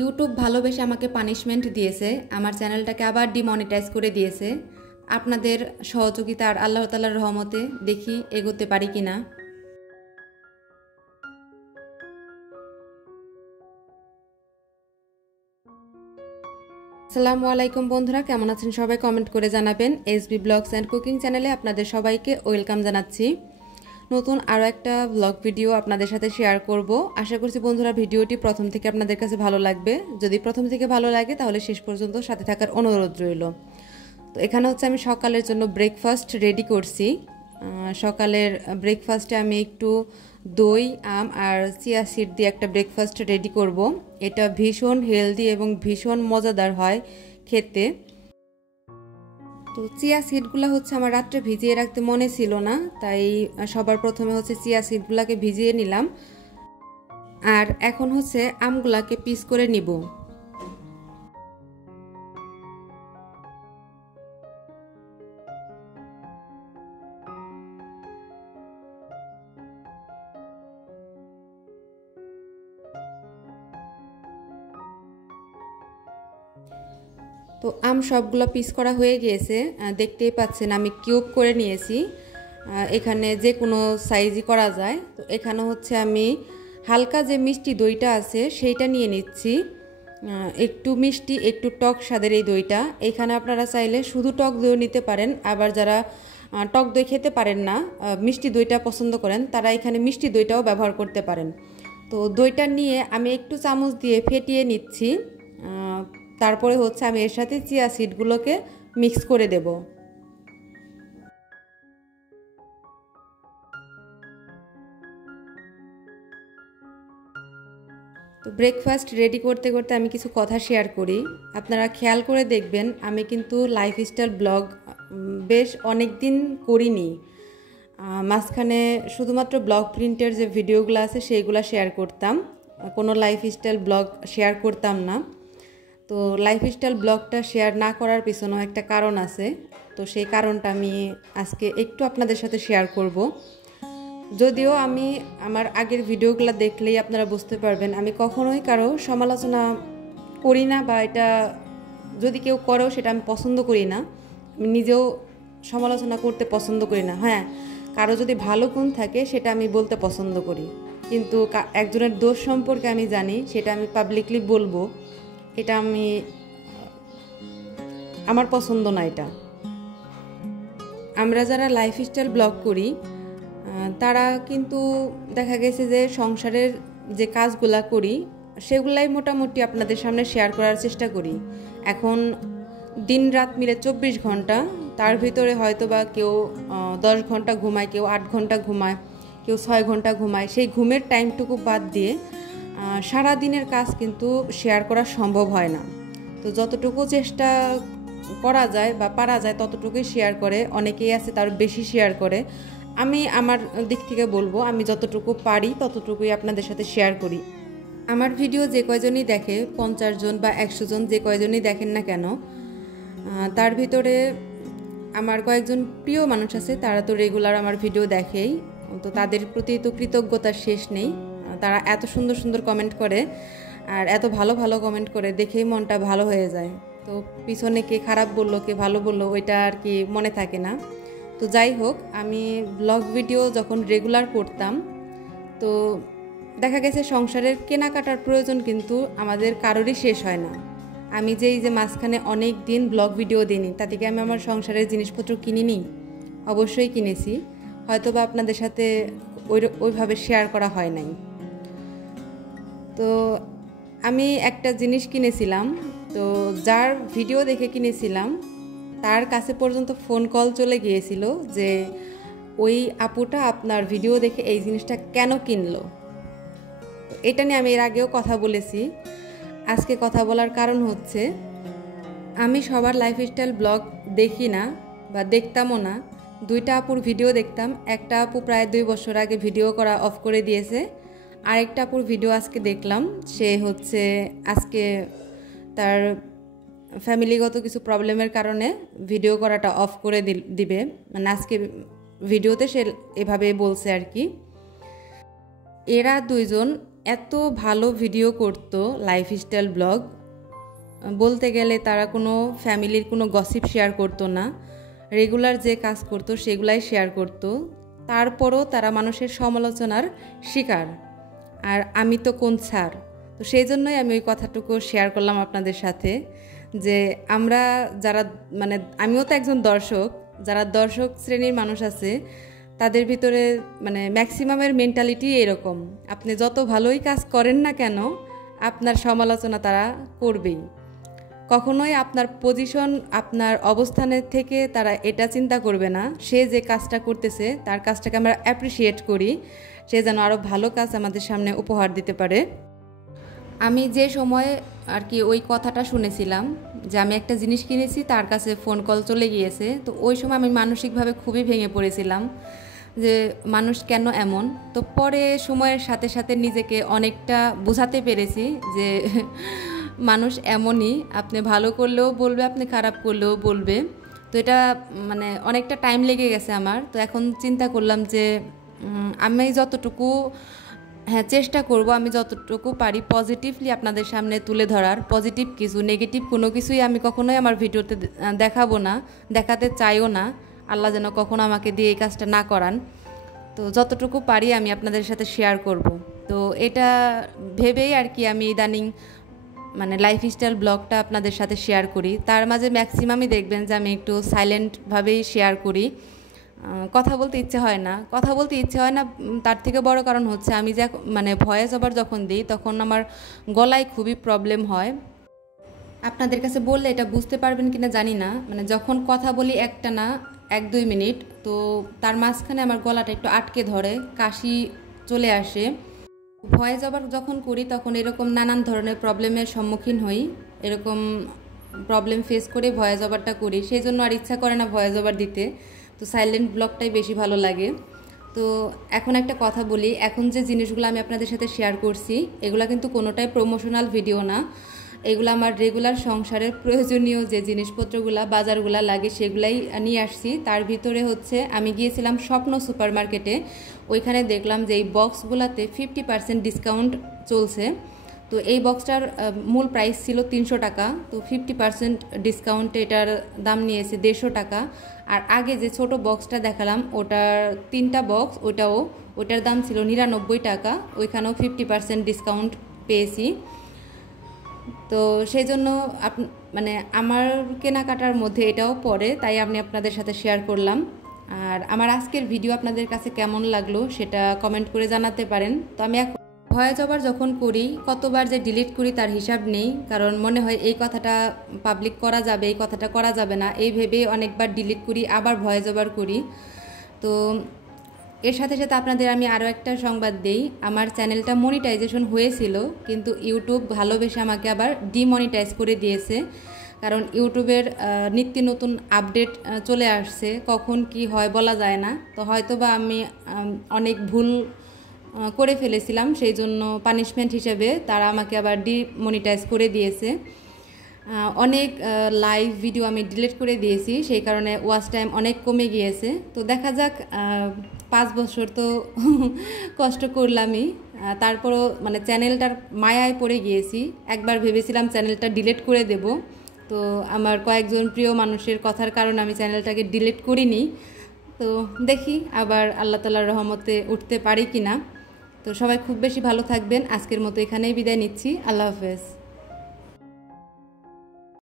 YouTube ভালোবেসে আমাকে punishment দিয়েছে, আমার চ্যানেলটাকে আবার ডিমনিটাইজ করে দিয়েছে। আপনাদের সহযোগিতা আর আল্লাহ তাআলার রহমতে দেখি এগোতে পারি কিনা। আসসালামু আলাইকুম বন্ধুরা, কেমন আছেন সবাই? কমেন্ট করে জানাবেন। এসবি ব্লগস অ্যান্ড কুকিং চ্যানেলে আপনাদের সবাইকে ওয়েলকাম জানাচ্ছি। নতুন আরও একটা ব্লগ ভিডিও আপনাদের সাথে শেয়ার করব। আশা করছি বন্ধুরা ভিডিওটি প্রথম থেকে আপনাদের কাছে ভালো লাগবে। যদি প্রথম থেকে ভালো লাগে তাহলে শেষ পর্যন্ত সাথে থাকার অনুরোধ রইল। তো এখানে হচ্ছে আমি সকালের জন্য ব্রেকফাস্ট রেডি করছি। সকালের ব্রেকফাস্টে আমি একটু দই, আম আর চিয়া সিড দিয়ে একটা ব্রেকফাস্ট রেডি করব। এটা ভীষণ হেলদি এবং ভীষণ মজাদার হয় খেতে। তো চিয়া সিডগুলো হচ্ছে আমার রাত্রে ভিজিয়ে রাখতে মনে ছিল না, তাই সবার প্রথমে হচ্ছে চিয়া সিডগুলোকে ভিজিয়ে নিলাম। আর এখন হচ্ছে আমগুলাকে পিস করে নিব। তো আম সবগুলো পিস করা হয়ে গিয়েছে, দেখতেই পাচ্ছেন আমি কিউব করে নিয়েছি। এখানে যে কোনো সাইজই করা যায়। তো এখানে হচ্ছে আমি হালকা যে মিষ্টি দইটা আছে সেইটা নিয়ে নিচ্ছি। একটু মিষ্টি একটু টক স্বাদের এই দইটা। এখানে আপনারা চাইলে শুধু টক দইও নিতে পারেন, আবার যারা টক দই খেতে পারেন না, মিষ্টি দইটা পছন্দ করেন, তারা এখানে মিষ্টি দইটাও ব্যবহার করতে পারেন। তো দইটা নিয়ে আমি একটু চামচ দিয়ে ফেটিয়ে নিচ্ছি। তারপরে হচ্ছে আমি এর সাথে চিয়া সিডগুলোকে মিক্স করে দেব। তো ব্রেকফাস্ট রেডি করতে করতে আমি কিছু কথা শেয়ার করি। আপনারা খেয়াল করে দেখবেন, আমি কিন্তু লাইফস্টাইল ব্লগ বেশ অনেক দিন করিনি। মাঝখানে শুধুমাত্র ব্লগ প্রিন্টের যে ভিডিওগুলো আছে সেইগুলো শেয়ার করতাম, কোনো লাইফস্টাইল ব্লগ শেয়ার করতাম না। তো লাইফস্টাইল ব্লগটা শেয়ার না করার পিছনেও একটা কারণ আছে। তো সেই কারণটা আমি আজকে একটু আপনাদের সাথে শেয়ার করব। যদিও আমি আমার আগের ভিডিওগুলো দেখলেই আপনারা বুঝতে পারবেন আমি কখনোই কারো সমালোচনা করি না, বা এটা যদি কেউ করেও সেটা আমি পছন্দ করি না। আমি নিজেও সমালোচনা করতে পছন্দ করি না। হ্যাঁ, কারো যদি ভালো গুণ থাকে সেটা আমি বলতে পছন্দ করি, কিন্তু একজনের দোষ সম্পর্কে আমি জানি সেটা আমি পাবলিকলি বলবো, এটা আমার পছন্দ না। এটা আমরা যারা লাইফস্টাইল ব্লগ করি তারা কিন্তু দেখা গেছে যে সংসারের যে কাজগুলা করি সেগুলাই মোটামুটি আপনাদের সামনে শেয়ার করার চেষ্টা করি। এখন দিন রাত মিলে 24 ঘন্টা, তার ভিতরে হয়তো বা কেউ 10 ঘন্টা ঘুমায়, কেউ 8 ঘন্টা ঘুমায়, কেউ 6 ঘন্টা ঘুমায়। সেই ঘুমের টাইমটুকু বাদ দিয়ে সারা দিনের কাজ কিন্তু শেয়ার করা সম্ভব হয় না। তো যতটুকু চেষ্টা করা যায় বা পারা যায় ততটুকুই শেয়ার করে। অনেকেই আছে তার বেশি শেয়ার করে। আমি আমার দিক থেকে বলবো, আমি যতটুকু পারি ততটুকুই আপনাদের সাথে শেয়ার করি। আমার ভিডিও যে কয়জনই দেখে, 50 জন বা 100 জন যে কয়জনই দেখেন না কেন, তার ভিতরে আমার কয়েকজন প্রিয় মানুষ আছে, তারা তো রেগুলার আমার ভিডিও দেখেই। তো তাদের প্রতি তো কৃতজ্ঞতার শেষ নেই। তারা এত সুন্দর সুন্দর কমেন্ট করে আর এত ভালো ভালো কমেন্ট করে, দেখেই মনটা ভালো হয়ে যায়। তো পিছনে কে খারাপ বললো কে ভালো বললো ওইটা আর কি মনে থাকে না। তো যাই হোক, আমি ব্লগ ভিডিও যখন রেগুলার করতাম তো দেখা গেছে সংসারের কেনাকাটার প্রয়োজন কিন্তু আমাদের কারোরই শেষ হয় না। আমি যে এই যে মাঝখানে অনেক দিন ব্লগ ভিডিও দিইনি, তা থেকে আমি আমার সংসারের জিনিসপত্র কিনিনি, অবশ্যই কিনেছি, হয়তো বা আপনাদের সাথে ওইভাবে শেয়ার করা হয় নাই। তো আমি একটা জিনিস কিনেছিলাম, তো যার ভিডিও দেখে কিনেছিলাম তার কাছে পর্যন্ত ফোন কল চলে গিয়েছিল যে ওই আপুটা আপনার ভিডিও দেখে এই জিনিসটা কেন কিনলো। এটা নিয়ে আমি এর আগেও কথা বলেছি। আজকে কথা বলার কারণ হচ্ছে আমি সবার লাইফস্টাইল ব্লগ দেখি না বা দেখতামও না। দুইটা আপুর ভিডিও দেখতাম। একটা আপু প্রায় 2 বছর আগে ভিডিও করা অফ করে দিয়েছে, আরেকটা আপুর ভিডিও আজকে দেখলাম, সে হচ্ছে আজকে তার ফ্যামিলিগত কিছু প্রবলেমের কারণে ভিডিও করাটা অফ করে দিবে। মানে আজকে ভিডিওতে সে এভাবে বলছে আর কি। এরা দুইজন এত ভালো ভিডিও করতো, লাইফস্টাইল ব্লগ। বলতে গেলে তারা কোনো ফ্যামিলির কোনো গসিপ শেয়ার করতো না, রেগুলার যে কাজ করতো সেগুলাই শেয়ার করতো। তারপরও তারা মানুষের সমালোচনার শিকার, আর আমি তো কোন ছাড়। তো সেই জন্যই আমি ওই কথাটুকু শেয়ার করলাম আপনাদের সাথে, যে আমরা যারা মানে আমিও তো একজন দর্শক, যারা দর্শক শ্রেণীর মানুষ আছে তাদের ভিতরে মানে ম্যাক্সিমামের মেন্টালিটি এরকম, আপনি যত ভালোই কাজ করেন না কেন আপনার সমালোচনা তারা করবেই। কখনোই আপনার পজিশন, আপনার অবস্থানের থেকে তারা এটা চিন্তা করবে না সে যে কাজটা করতেছে তার কাজটাকে আমরা অ্যাপ্রিসিয়েট করি, সে যেন আরও ভালো কাজ আমাদের সামনে উপহার দিতে পারে। আমি যে সময় আর কি ওই কথাটা শুনেছিলাম যে আমি একটা জিনিস কিনেছি, তার কাছে ফোন কল চলে গিয়েছে, তো ওই সময় আমি মানসিকভাবে খুবই ভেঙে পড়েছিলাম যে মানুষ কেন এমন। তো পরে সময়ের সাথে সাথে নিজেকে অনেকটা বোঝাতে পেরেছি যে মানুষ এমনই, আপনি ভালো করলেও বলবে, আপনি খারাপ করলেও বলবে। তো এটা মানে অনেকটা টাইম লেগে গেছে আমার। তো এখন চিন্তা করলাম যে আমি যতটুকু চেষ্টা করব, আমি যতটুকু পারি পজিটিভলি আপনাদের সামনে তুলে ধরার, পজিটিভ কিছু, নেগেটিভ কোনো কিছুই আমি কখনোই আমার ভিডিওতে দেখাবো না, দেখাতে চাইও না। আল্লাহ যেন কখনো আমাকে দিয়ে এই কাজটা না করান। তো যতটুকু পারি আমি আপনাদের সাথে শেয়ার করব। তো এটা ভেবেই আর কি আমি ইদানিং মানে লাইফস্টাইল ব্লগটা আপনাদের সাথে শেয়ার করি। তার মাঝে ম্যাক্সিমামই দেখবেন যে আমি একটু সাইলেন্টভাবেই শেয়ার করি, কথা বলতে ইচ্ছে হয় না। তার থেকে বড় কারণ হচ্ছে আমি যে মানে ভয়েস ওভার যখন দিই তখন আমার গলায় খুবই প্রবলেম হয়। আপনাদের কাছে বললে এটা বুঝতে পারবেন কিনা জানি না, মানে যখন কথা বলি একটা না 1-2 মিনিট, তো তার মাঝখানে আমার গলাটা একটু আটকে ধরে, কাশি চলে আসে। ভয়েস ওভার যখন করি তখন এরকম নানান ধরনের প্রবলেমের সম্মুখীন হই, এরকম প্রবলেম ফেস করে ভয়েস ওভারটা করি। সেই জন্য আর ইচ্ছা করে না ভয়েস ওভার দিতে, তো সাইলেন্ট ব্লগটাই বেশি ভালো লাগে। তো এখন একটা কথা বলি, এখন যে জিনিসগুলো আমি আপনাদের সাথে শেয়ার করছি এগুলা কিন্তু কোনোটাই প্রমোশনাল ভিডিও না, এগুলো আমার রেগুলার সংসারের প্রয়োজনীয় যে জিনিসপত্রগুলা বাজারগুলা লাগে সেগুলাই নিয়ে আসছি। তার ভিতরে হচ্ছে আমি গিয়েছিলাম স্বপ্ন সুপার মার্কেটে, ওইখানে দেখলাম যে এই বক্সগুলাতে 50% ডিসকাউন্ট চলছে। তো এই বক্সটার মূল প্রাইস ছিল 300 টাকা, তো 50% ডিসকাউন্টে এটার দাম নিয়েছে 150 টাকা। আর আগে যে ছোট বক্সটা দেখালাম ওটার 3টা বক্স, ওটার দাম ছিল 99 টাকা, ওইখানেও 50% ডিসকাউন্ট পেয়েছি। তো সেই জন্য মানে আমার কেনাকাটার মধ্যে এটাও পড়ে, তাই আমি আপনাদের সাথে শেয়ার করলাম। আর আমার আজকের ভিডিও আপনাদের কাছে কেমন লাগলো সেটা কমেন্ট করে জানাতে পারেন। তো আমি এখন ভয়েস ওভার যখন করি কতবার যে ডিলিট করি তার হিসাব নেই, কারণ মনে হয় এই কথাটা পাবলিক করা যাবে, এই কথাটা করা যাবে না, এই ভেবে অনেকবার ডিলিট করি, আবার ভয়েস ওভার করি। তো এর সাথে সাথে আপনাদের আমি আরও একটা সংবাদ দেই, আমার চ্যানেলটা মনিটাইজেশন হয়েছিল, কিন্তু ইউটিউব ভালোবেসে আমাকে আবার ডিমনিটাইজ করে দিয়েছে। কারণ ইউটিউবের নিত্য নতুন আপডেট চলে আসছে, কখন কি হয় বলা যায় না। তো হয়তো বা আমি অনেক ভুল করে ফেলেছিলাম, সেই জন্য পানিশমেন্ট হিসেবে তারা আমাকে আবার ডিমনিটাইজ করে দিয়েছে। অনেক লাইভ ভিডিও আমি ডিলিট করে দিয়েছি, সেই কারণে ওয়াচ টাইম অনেক কমে গিয়েছে। তো দেখা যাক, 5 বছর তো কষ্ট করলামই, তারপরও মানে চ্যানেলটার মায়ায় পড়ে গিয়েছি। একবার ভেবেছিলাম চ্যানেলটা ডিলিট করে দেব, তো আমার কয়েকজন প্রিয় মানুষের কথার কারণে আমি চ্যানেলটাকে ডিলিট করিনি। তো দেখি আবার আল্লাহ তাআলার রহমতে উঠতে পারি কিনা। তো সবাই খুব বেশি ভালো থাকবেন, আজকের মতো এখানেই বিদায় নিচ্ছি, আল্লাহ হাফেজ।